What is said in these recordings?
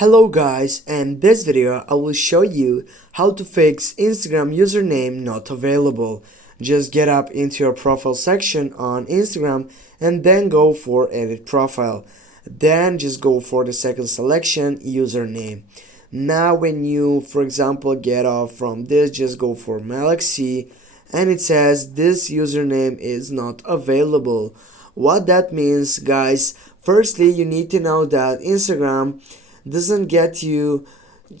Hello guys, and this video I will show you how to fix Instagram username not available. Just get up into your profile section on Instagram and then go for edit profile. Then just go for the second selection, username. Now when you, for example, get off from this, just go for Malaxy and it says this username is not available. What that means, guys, firstly you need to know that Instagram doesn't get you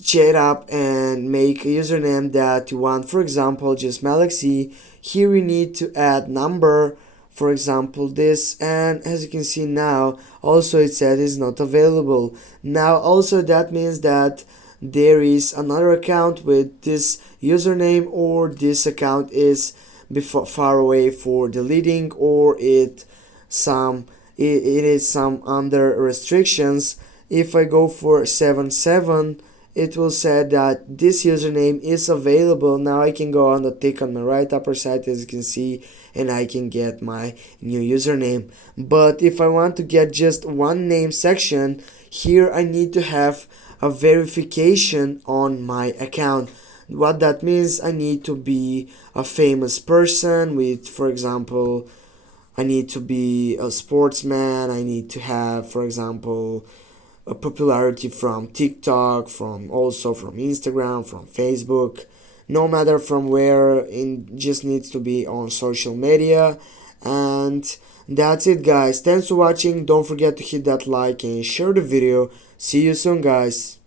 chat up and make a username that you want. For example, just Malaxy. Here we need to add number, for example this, and as you can see now also it said is not available. Now also that means that there is another account with this username, or this account is before far away for deleting, or it is some under restrictions. If I go for 77, it will say that this username is available. Now I can go on the tick on the right upper side, as you can see, and I can get my new username. But if I want to get just one name section, here I need to have a verification on my account. What that means, I need to be a famous person with, for example, I need to be a sportsman. I need to have, for example, a popularity from TikTok, from also from Instagram, from Facebook, no matter from where, it just needs to be on social media. And that's it, guys. Thanks for watching. Don't forget to hit that like and share the video. See you soon, guys.